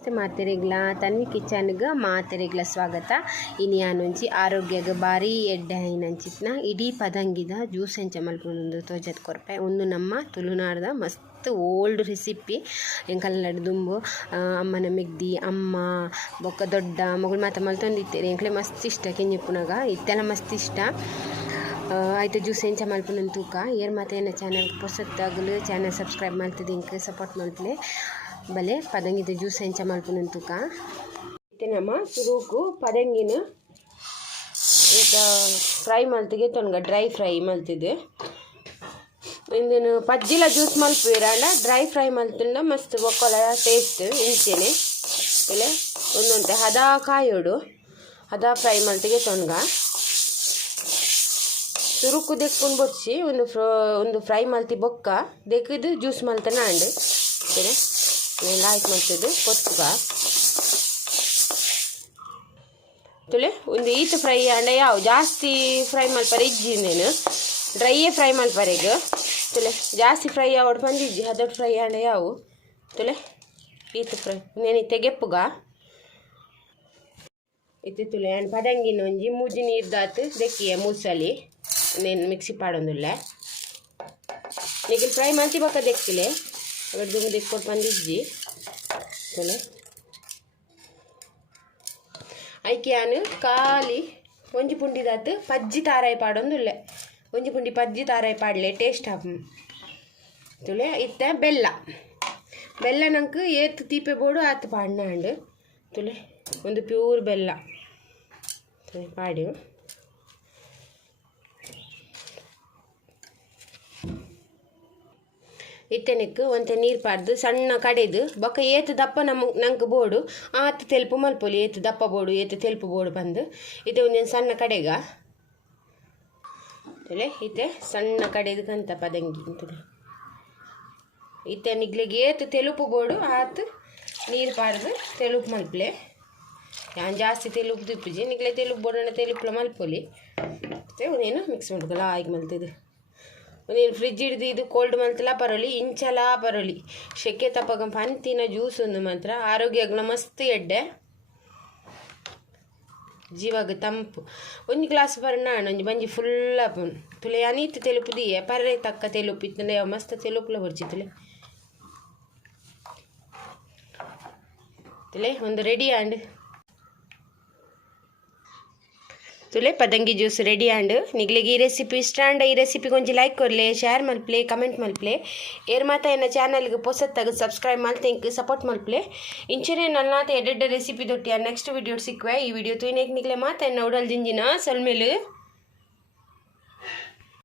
ಮಾತೆರೆಗ್ಲ ತನ್ವಿ ಕಿಚನ್ಗೆ ಮಾತೆರೆಗ್ಲ ಸ್ವಾಗತ. ಇನಿಯಾನುಂಚಿ ಆರೋಗ್ಯಗ ಬಾರಿ ಎಡ್ಡೆ ಐನಂಚಿತ್ನ ಇಡೀ ಪದಂಗಿದ ಜ್ಯೂಸ್ ಎಂಚ ಮಲ್ಪುಂದು ತೋಜತ್ ಕೊರ್ಪೆ ಒಂದು ನಮ್ಮ ತುಳುನಾಡದ ಮಸ್ತ್ ಓಲ್ಡ್ ರೆಸಿಪಿ ಎಂಕಲ್ಲಾಡ್ ದುಂಬು ಅಮ್ಮನ ಮೆಗ್ದಿ ಅಮ್ಮ ಬೊಕ್ಕ ದೊಡ್ಡ ಮಗಳು ಮಾತ ಮಲ್ತೊಂದಿತ್ತೇರಿ ಎಂಕ್ಲೆ ಮಸ್ತ್ ಇಷ್ಟ ಕೆಂಜಿಪ್ಪುನಗ ಇತ್ತೆಲ್ಲ ಮಸ್ತ್ ಇಷ್ಟ ಆಯ್ತು ಜ್ಯೂಸ್ ಎಂಚ ಮಲ್ಪುನ ತೂಕ ಏರ್ ಮಾತ ಏನ ಚಾನಲ್ ಹೊಸತ್ತಾಗಲು ಚಾನಲ್ ಸಬ್ಸ್ಕ್ರೈಬ್ ಮಾಡ್ತಿದ್ದೆ ಇಂಕ ಸಪೋರ್ಟ್ ಮಲ್ಪಲೆ ಬಲೆ ಪದಂಗಿದ ಜ್ಯೂಸ್ ಎಂಚ ಮಲ್ಪುನ ತೂಕ ಇತ್ತೆ ನಮ್ಮ ಸುರುಕು ಪದಂಗಿನ ಈಗ ಫ್ರೈ ಮಲ್ತಿಗೆ ತೊನ್ಗ ಡ್ರೈ ಫ್ರೈ ಮಲ್ತಿದ್ದು ಇಂದಿನ ಪಜ್ಜಿಲ ಜ್ಯೂಸ್ ಮಲ್ಪುವಿರಾಂಡ ಡ್ರೈ ಫ್ರೈ ಮಲ್ತಿಂದ ಮಸ್ತ್ ಬೊಕ್ಕಲ ಟೇಸ್ಟ್ ಇಂಚೆನೆ ಬೆಲೆ ಒಂದೊಂತೆ ಹದ ಕಾಯೋಡು ಹದ ಫ್ರೈ ಮಲ್ತಿಗೆ ತೊನ್ಗ ಸುರುಕು ದೆಕ್ಕೊಂಡು ಬೊಚ್ಚಿ ಒಂದು ಫ್ರೈ ಮಲ್ತಿ ಬೊಕ್ಕ ದೆಕ್ಕದು ಜ್ಯೂಸ್ ಮಲ್ತನ ಅಂಡು ಬೇರೆ ಲಾಯ್ಕ್ ಮಲ್ತದ್ದು ಕೊತ್ತುಗ ತುಳೆ ಒಂದು ಈತ ಫ್ರೈ ಅಂಡ ಯಾವ ಜಾಸ್ತಿ ಫ್ರೈ ಮಲ್ಪರೆ ಇಜ್ಜಿಂದೇನು ಡ್ರೈಯೇ ಫ್ರೈ ಮಲ್ಪರೆಗ ತುಳೆ ಜಾಸ್ತಿ ಫ್ರೈ ಆವಡು ಬಂದಿಜ್ಜಿ ಅದೊಟ್ಟು ಫ್ರೈ ಅಂಡ ಯಾವು ತುಳೆ ಈತ ಫ್ರೈ ನೇನು ತೆಗೆಪ್ಪುಗ ಇತ್ತು ತುಳೆ ಅಂಡ್ ಪದಂಗಿನ ಒಂಜಿ ಮೂಜಿ ನೀರ್ದಾತು ದೆಕ್ಕಿಯ ಮೂಸಲಿ ನೇನು ಮಿಕ್ಸಿ ಪಾಡೊಂದುಲ್ಲ ಈಗ ಫ್ರೈ ಮಲ್ತಿ ಬೊಕ್ಕ ದೆಕ್ಕಿಲೆ ಅವಡ್ದು ದೆಕ್ಕೊಟ್ಟು ಬಂದಿಜ್ಜಿ ತುಳೆ ಐಕೆ ಆನು ಖಾಲಿ ಒಂಜಿ ಪುಂಡಿದಾತು ಪಜ್ಜಿ ತಾರಾಯಿ ಪಾಡೊಂದುಲ್ಲೆ ಒಂಜಿ ಪುಂಡಿ ಪಜ್ಜಿ ತಾರಾಯಿ ಪಾಡಲೆ ಟೇಸ್ಟ್ ಹಾಪು ತುಳೆ ಇತ್ತೆ ಬೆಲ್ಲ ನಂಗೆ ಏತು ತೀಪೆ ಬೋಡು ಆತು ಪಾಡ್ನ ಅಂಡು ತುಳೆ ಒಂದು ಪ್ಯೂರ್ ಬೆಲ್ಲ ಪಾಡಿ ಇತ್ತೆನಕ್ಕೆ ಒಂತೆ ನೀರು ಪಾಡ್ದು ಸಣ್ಣ ಕಡೆದು ಬೊಕ್ಕ ಏತು ದಪ್ಪ ನಂಗೆ ಬೋಡು ಆತು ತೆಲ್ಪು ಮಲ್ಪೊಲಿ ಏತು ದಪ್ಪ ಬೋಡು ಏತು ತೆಲ್ಪು ಬೋಡು ಬಂದು ಇತ್ತೆ ಒಂದೇನು ಸಣ್ಣ ಕಡೆಗ ಅಲ್ಲೇ ಇತ್ತೆ ಸಣ್ಣ ಕಡೆದು ಕಂತ ಪದಂಗಿ ಅಂತದೆ ಇತ್ತೆ ನಿಗ್ಲಿಗೆ ಏತು ತೆಲುಪು ಬೋಡು ಆತು ನೀರು ಪಾಡ್ದು ತೆಲುಪು ಮಲ್ಪಲೆ ಯಾನ್ ಜಾಸ್ತಿ ತೆಲುಪು ತಿಪ್ಪುಜಿ ನಿಗ್ಲೆ ತೆಲುಪು ಬೋಡಣ ತೆಲುಪುಲ ಮಲ್ಪೊಲಿ ಮತ್ತೆ ಒಂದೇನು ಮಿಕ್ಸ್ ಮಾಡ್ಕೊಲ್ಲ ಆಯ್ಕೆ ಮಲ್ತಿದ್ದು ನೀನು ಫ್ರಿಜ್ ಹಿಡ್ದು ಇದು ಕೋಲ್ಡ್ ಮಲ್ತಲ ಪರೋಲಿ ಇಂಚಲ ಪರೋಲಿ ಶೆಕೆ ತಪ್ಪಗ ಪಂತಿನ ಜ್ಯೂಸ್ ಒಂದು ಮಾತ್ರ ಆರೋಗ್ಯಗಳ ಮಸ್ತ್ ಎಡ್ಡೆ ಜೀವಾಗ ತಂಪು ಒಂದು ಗ್ಲಾಸ್ ಬರ್ನ ಒಂಜಿ ಬಂಜಿ ಫುಲ್ ಅಪ್ಪುನ್ ತುಲೆ ಅನೀತ್ ತೆಲುಪು ದಿಯೆ ಪರ್ರೆ ತಕ್ಕ ತೆಲುಪು ಇತ್ತಂದ್ರೆ ಯಾವ ಮಸ್ತ್ ತೆಲುಪುಲ ಬರ್ಚಿ ತುಲೆ ಒಂದು ರೆಡಿ ಆಂಡ್ ತುಲೆ ಪದಂಗಿ ಜ್ಯೂಸ್ ರೆಡಿ ಆಂಡ್ ನಿಗ್ಲಿಗೆ ಈ ರೆಸಿಪಿ ಇಷ್ಟ ಅಂಡ ಈ ರೆಸಿಪಿಗೆ ಒಂಜಿ ಲೈಕ್ ಕೊರ್ಲೆ ಶೇರ್ ಮಲ್ಪಲೆ ಕಮೆಂಟ್ ಮಲ್ಪಲೆ ಏರ್ ಮಾತ ಎನ್ನ ಚಾನಲ್ಗೆ ಪೊಸತ್ತಾಗ ಸಬ್ಸ್ಕ್ರೈಬ್ ಮಲ್ತೆಂಕ್ ಸಪೋರ್ಟ್ ಮಲ್ಪಲೆ ಇಂಚನೆ ನಲ್ನಾತ ಎಡ್ಡೆಡ್ಡೆ ರೆಸಿಪಿ ದೊಟ್ಟಿಯ ನೆಕ್ಸ್ಟ್ ವಿಡಿಯೋ ಸಿಕ್ಕುವೆ ಈ ವಿಡಿಯೋ ತುಯ್ನೇಕ್ ನಿಗ್ಲೆ ಮಾತ ಎನ್ನ ಉಡಲ್ ಜಿಂಜಿನ ಸೊಲ್ಮೇಲು